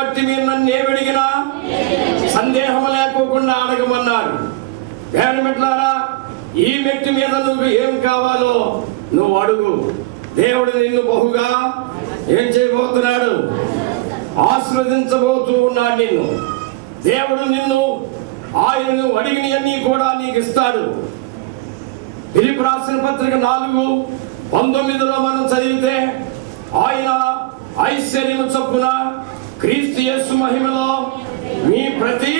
బట్టి మీరు నన్ను ఏమడిగినా సందేహం లేకోకుండా అడగమన్నారు. దేవుని బిడ్డలారా, ఈ మెట్టు మీద నువ్వు ఏం కావాలో నువ్వు అడుగు. దేవుడు నిన్ను బహుగా ఏం చేయబోతున్నాడు? ఆశీర్వదించబోతూ ఉన్నాడు నిన్ను. దేవుడు నిన్ను ఆయన నువ్వు అడిగినవన్నీ కూడా నీకు ఇస్తాడు. ఫిలిప్పీ రాసిన పత్రిక 4:19 మనం చదివితే, ఆయన ఐశ్వర్యము చొప్పున క్రీస్తు యేసు మహిమలో మీ ప్రతి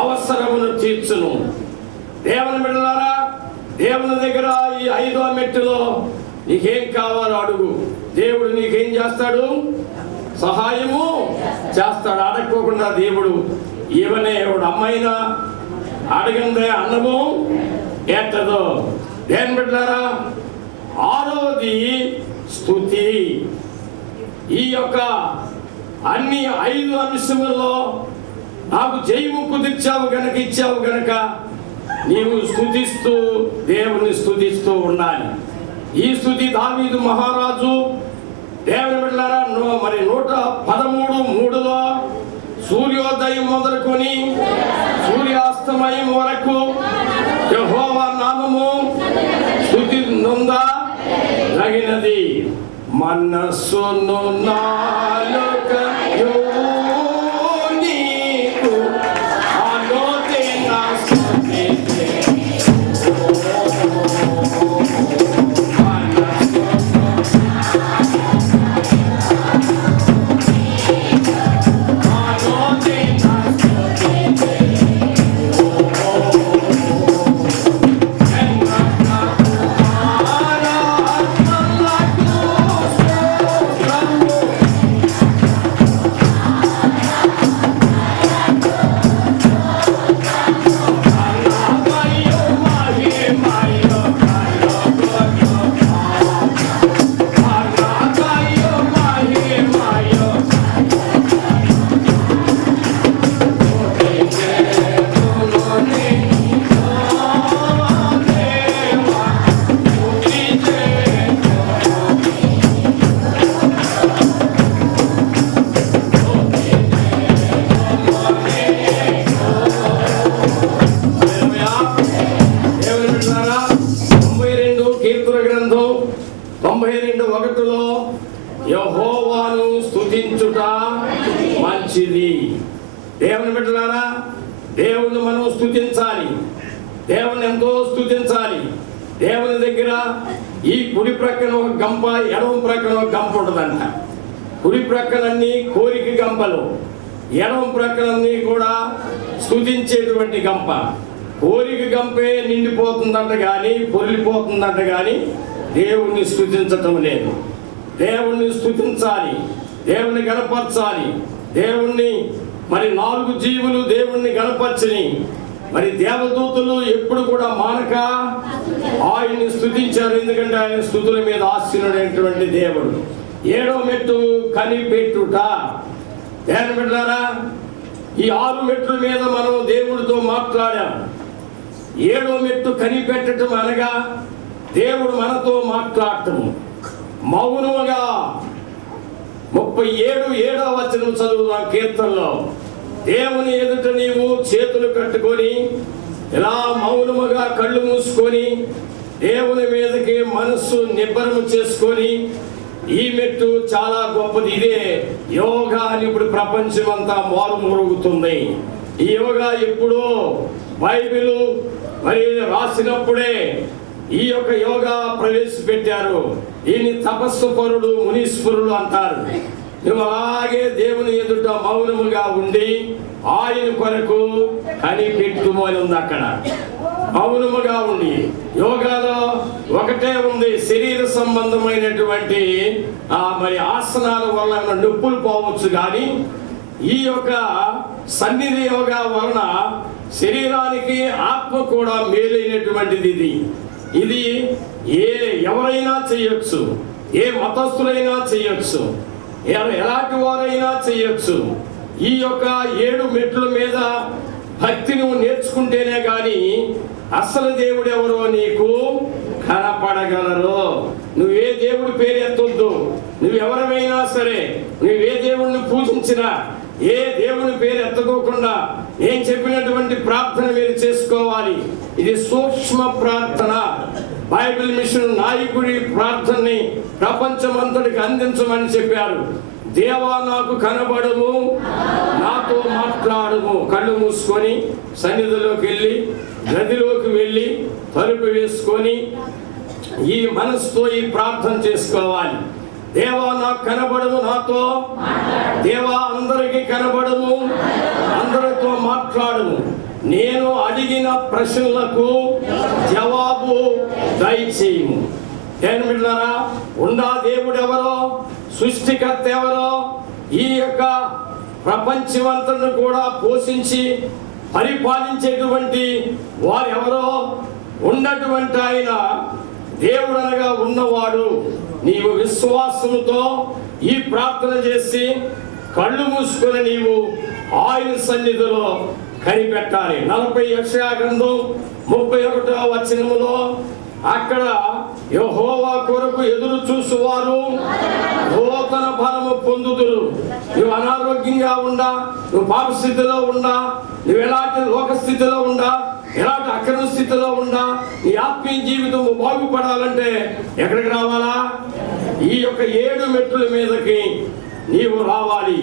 అవసరమును తీర్చును. దేవుని బిడ్డలారా, దేవుని దగ్గర ఈ 5వ మెట్టులో నీకేం కావాలో అడుగు. దేవుడు నీకేం చేస్తాడు? సహాయము చేస్తాడు. అడగకోకుండా దేవుడు ఏమనే అమ్మైనా అడగందే అన్నము ఎట్టదో. దేవుని బిడ్డలారా, 6వది స్తుతి. ఈ యొక్క అన్ని 5 అంశములలో నాకు జయము కుదిర్చావు గనక, ఇచ్చావు గనక నీవు స్తుతిస్తూ దేవుని స్తుతిస్తూ ఉండాలి. ఈ స్తుతి దావీదు మహారాజు దేవుని బిడ్డలారా మరి 113:3 సూర్యోదయం మొదలుకొని సూర్యాస్తమయం వరకు యెహోవా నామము స్తుతి నొందదగినది. మనస్సును నాలుకయు నీకు ఆలోచన స్తుతించే. యెహోవాను స్తుతించుట మంచిది. దేవుని బిడ్డలారా, దేవుని మనం స్తుతించాలి. దేవుని ఎంతో స్తుతించాలి. దేవుని దగ్గర ఈ కుడి ప్రక్కన ఒక గంప, ఎడమ ప్రక్కన ఒక గంప ఉంటుందంట. కుడి ప్రక్కలన్నీ కోరిక గంపలు, ఎడమ ప్రక్కలన్నీ కూడా స్తుతించేటువంటి గంప. కోరిక గంపే నిండిపోతుందంట కానీ, పొరిలిపోతుందంట కానీ దేవుణ్ణి స్తుతించటం లేదు. దేవుణ్ణి స్తుతించాలి, దేవుణ్ణి గణపరచాలి. దేవుణ్ణి మరి 4 జీవులు దేవుణ్ణి గణపరచని మరి దేవదూతలు ఎప్పుడు కూడా మానక ఆయన్ని స్తుతించారు. ఎందుకంటే ఆయన స్తుతుల మీద ఆశీనుడైనటువంటి దేవుడు. 7వ మెట్టు కనిపెట్టుట. దేవుని బిడ్డలారా, ఈ 6 మెట్ల మీద మనం దేవుడితో మాట్లాడాం. 7వ మెట్టు కనిపెట్టడం అనగా దేవుడు మనతో మాట్లాడటము. మౌనముగా 37:7వ వచనం చదువుదాం కీర్తనలో. దేవుని ఎదుట నీవు చేతులు కట్టుకొని ఇలా మౌనముగా కళ్ళు మూసుకొని దేవుని మీదకి మనస్సు నిబ్బరము చేసుకొని, ఈ మెట్టు చాలా గొప్పది. ఇదే యోగా అని ఇప్పుడు ప్రపంచం అంతా మారుమరుగుతుంది. ఈ యోగా ఎప్పుడో బైబిల్ మరి రాసినప్పుడే ఈ యొక్క యోగా ప్రవేశపెట్టారు. ఈయన తపస్సు పరుడు, మునీశ్వరుడు అంటారు. నువ్వు అలాగే దేవుని ఎదుట మౌనముగా ఉండి ఆయన కొరకు కనిపెట్టుము అని ఉంది అక్కడ. మౌనముగా ఉండి యోగాలో ఒకటే ఉంది, శరీర సంబంధమైనటువంటి మరి ఆసనాల వలన నొప్పులు పోవచ్చు. కానీ ఈ యొక్క సన్నిధి యోగా వలన శరీరానికి ఆత్మ కూడా మేలైనటువంటిది. ఇది ఎవరైనా చేయొచ్చు, ఏ మతస్థులైనా చేయొచ్చు, ఎలాంటి వారైనా చేయొచ్చు. ఈ యొక్క 7 మెట్ల మీద భక్తి నువ్వు నేర్చుకుంటేనే గాని అసలు దేవుడు ఎవరో నీకు కనపడగలరు. నువ్వే దేవుడి పేరు ఎత్తొద్దు, నువ్వు ఎవరైనా సరే, నువ్వు ఏ దేవుణ్ణి పూజించినా, ఏ దేవుని పేరు ఎత్తుకోకుండా నేను చెప్పినటువంటి ప్రార్థన మీరు చేసుకోవాలి. ఇది సూక్ష్మ ప్రార్థన. బైబిల్ మిషన్ నాయకుడి ప్రార్థనని ప్రపంచమంతటికి అందించమని చెప్పారు. దేవా నాకు కనబడము, నాతో మాట్లాడము. కళ్ళు మూసుకొని సన్నిధిలోకి వెళ్ళి, గదిలోకి వెళ్ళి తలుపు వేసుకొని ఈ మనసుతో ఈ ప్రార్థన చేసుకోవాలి. దేవా నాకు కనబడము, నాతో దేవా అందరికీ కనబడము, అందరితో మాట్లాడము. నేను అడిగిన ప్రశ్నలకు జవాబు దయచేయము. ఏం బిడ్డలారా, ఉండా దేవుడు ఎవరో, సృష్టికర్త ఎవరో, ఈ యొక్క ప్రపంచమంతను కూడా పోషించి పరిపాలించేటువంటి వారు ఎవరో ఉన్నటువంటి ఆయన దేవుడు అనగా ఉన్నవాడు. నీవు విశ్వాసముతో ఈ ప్రార్థన చేసి కళ్ళు మూసుకొని నీవు ఆయన సన్నిధిలో కనిపెట్టాలి. 40 యెషయా గ్రంథం 31వ వచనములో అక్కడ యెహోవా కొరకు ఎదురు చూసువారు నూతన బలము పొందుదురు. నువ్వు అనారోగ్యంగా ఉండా, నువ్వు పాప స్థితిలో ఉండా, నువ్వు ఎలాంటి లోక స్థితిలో ఉండా, ఎలాంటి అక్రమ స్థితిలో ఉండా, నీ ఆత్మీయ జీవితం బాగుపడాలంటే ఎక్కడికి రావాలా? ఈ యొక్క 7 మెట్ల మీదకి నీవు రావాలి.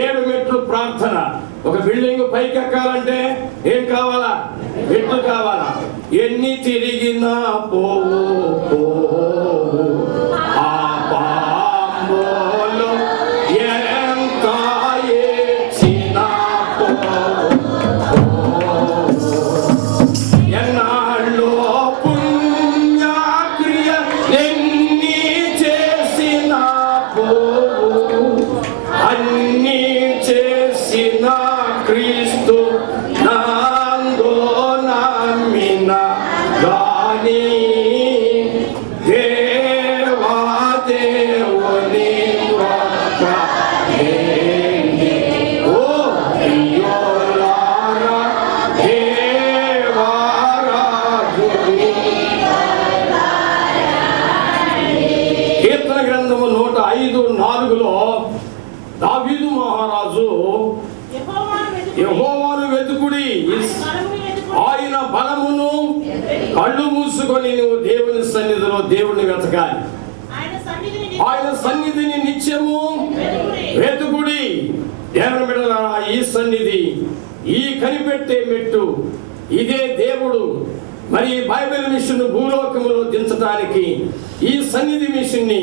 7 మెట్లు ప్రార్థన. ఒక బిల్డింగ్ పైకి ఎక్కాలంటే ఏం కావాలా? మెట్లు కావాలా? ఎన్ని తిరిగినా పోవు ఆ పాంబోలు, ఎంత ఏడ్చినా పోవు, ఎన్నాళ్ళు పుణ్యక్రియ ఎన్ని చేసినా పోవు, అన్ని చేసిన క్రీస్తు నాందో నమ్మిన గాని దేవా దేవుని ఒక్క ఏంటి ఓ ప్రియులారా, దేవా రాజుని. కీర్తన గ్రంథము 105:4లో దావీదు మహారాజు యెహోవాను వెతుకుడి, ఆయన బలమును. కళ్ళు మూసుకొని నువ్వు దేవుని సన్నిధిలో దేవుణ్ణి వెతకాలి. ఆయన సన్నిధిని నిత్యము వెతుకుడి. దేవుని బిడ్డలారా, ఈ సన్నిధి, ఈ కనిపెట్టే మెట్టు, ఇదే దేవుడు మరి బైబిల్ మిషన్ భూలోకములో దించడానికి ఈ సన్నిధి మిషన్ ని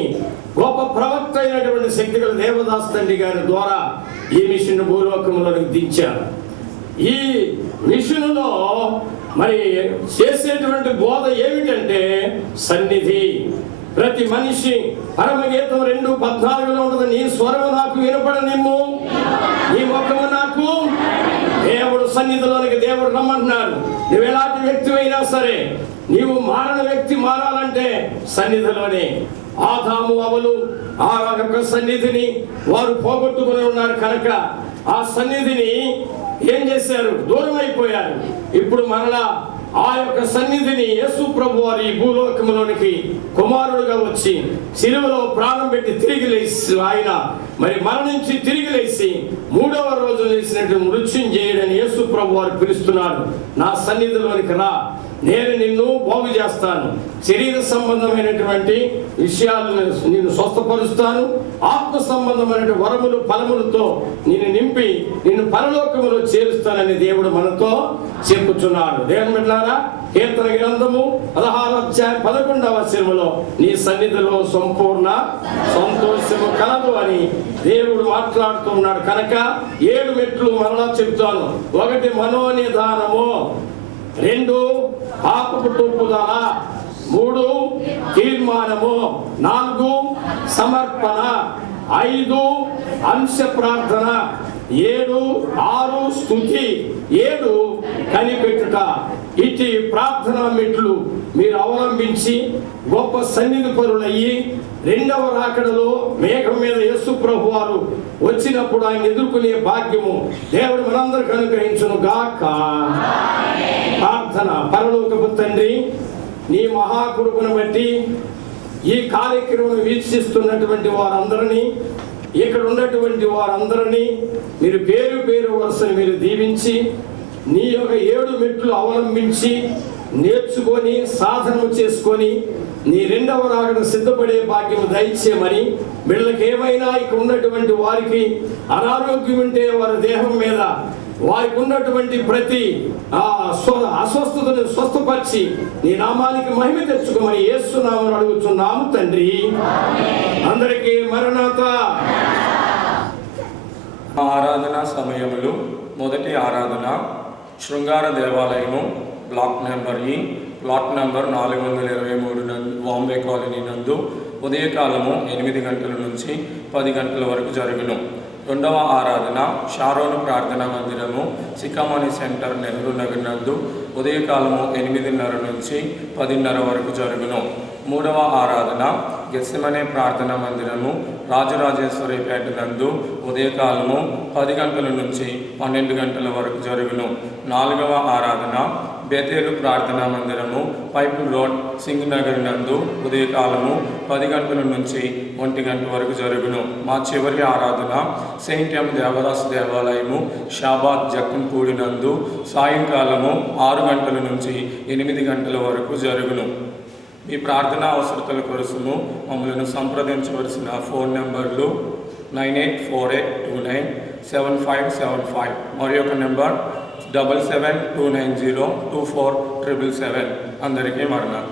గొప్ప ప్రవక్త అయినటువంటి శక్తిగల దేవదాస్ తండ్రి గారి ద్వారా ఈ మిషన్ భూలోకములోకి దించారు. ఈ మిషన్లో మరి చేసేటువంటి బోధ ఏమిటంటే సన్నిధి. ప్రతి మనిషి పరమగీతం 2:14లో ఉంటుంది, నీ స్వరము నాకు వినపడనిమ్ము, నీ ముఖము నాకు. దేవుడు సన్నిధిలోనికి దేవుడు రమ్మంటున్నాడు. నువ్వు ఎలాంటి వ్యక్తి అయినా సరే, నీవు మారణ వ్యక్తి మారాలంటే సన్నిధిలోనే. ఆదాము అవలు ఆ యొక్క సన్నిధిని వారు పోగొట్టుకుని ఉన్నారు కనుక ఆ సన్నిధిని ఏం చేశారు? దూరం అయిపోయారు. ఇప్పుడు మరలా ఆ యొక్క సన్నిధిని యేసు ప్రభు వారి భూలోకంలోనికి కుమారుడుగా వచ్చి శిలువలో ప్రాణం పెట్టి తిరిగి లేచి, ఆయన మరి మరణించి తిరిగి లేచి 3వ రోజు లేచినట్టు మృత్యుంజయుడని యేసు ప్రభు వారు పిలుస్తున్నారు. నా సన్నిధిలోనికి రా, నేను నిన్ను బాగు చేస్తాను, శరీర సంబంధమైనటువంటి విషయాలను నేను స్వస్థపరుస్తాను, ఆత్మ సంబంధమైన వరములు ఫలములతో నిన్ను నింపి నిన్ను పరలోకములో చేరుస్తానని దేవుడు మనతో చెప్పుచున్నాడు. దేవుని బిడ్డలారా, కీర్తన గ్రంథము 16:11వ వచనములో నీ సన్నిధిలో సంపూర్ణ సంతోషము కలదు అని దేవుడు మాట్లాడుతున్నాడు. కనుక 7 మెట్లు మరలా చెప్తాను. 1 మనోనిధానము, 2 పాపపు తూర్పుదల, 3 తీర్మానము, 4 సమర్పణ, 5 అంశ ప్రార్థన, 6 స్తుతి, 7 కనిపెట్టుట. ఇటు ప్రార్థనా మెట్లు మీరు అవలంబించి గొప్ప సన్నిధి పరులయ్యి 2వ రాకడలో మేఘం మీద యేసు ప్రభు వారు వచ్చినప్పుడు ఆయన ఎదుర్కొనే భాగ్యము దేవుడు మనందరికీ అనుగ్రహించును గాక. ప్రార్థన. పరలోకపు తండ్రి, నీ మహాకృపను బట్టి ఈ కార్యక్రమం వీక్షిస్తున్నటువంటి వారందరినీ, ఇక్కడ ఉన్నటువంటి వారందరినీ మీరు పేరు పేరు వరుసను మీరు దీవించి, నీ యొక్క 7 మెట్లు అవలంబించి నేర్చుకొని సాధన చేసుకొని నీ 2వ రాకడ సిద్ధపడే భాగ్యం దయచేయమని, వీళ్ళకి ఏమైనా ఇక్కడ ఉన్నటువంటి వారికి అనారోగ్యం ఉంటే వారి దేహం మీద వారికి ఉన్నటువంటి ప్రతి అస్వస్థతను స్వస్థపరిచి నీ నామానికి మహిమ తెచ్చుకోమని యేసు నామమున అడుగుచున్నాము తండ్రి. అందరికీ మరణాతా. ఆరాధన సమయములు. మొదటి ఆరాధన శృంగార దేవాలయము, block number E, plot number 423 Bombay colony నందు ఉదయకాలము 8 గంటల నుంచి 10 గంటల వరకు జరుగును. రెండవ ఆరాధన షారోను ప్రార్థనా మందిరము, సికామణి సెంటర్, నెహ్రూ నగర్ నందు ఉదయకాలము 8:30 నుంచి 10:30 వరకు జరుగును. మూడవ ఆరాధన గెత్సెమనే ప్రార్థనా మందిరము, రాజరాజేశ్వరిపేట నందు ఉదయకాలము 10 గంటల నుంచి 12 గంటల వరకు జరుగును. నాలుగవ ఆరాధన బేతేలు ప్రార్థనా మందిరము, పైప్ రోడ్, సింగ్ నగర్ నందు ఉదయకాలము 10 గంటల నుంచి 1 గంట వరకు జరుగును. మా చివరి ఆరాధన సెయింట్ ఎం దేవదాస్ దేవాలయము, షాబాద్, జక్కంపూడి నందు సాయంకాలము 6 గంటల నుంచి 8 గంటల వరకు జరుగును. మీ ప్రార్థనా అవసరతల కోసము మమ్మల్ని సంప్రదించవలసిన ఫోన్ నెంబర్లు 9848297575 మరి యొక్క నెంబర్ 7729024777. అందరికీ మరణాత.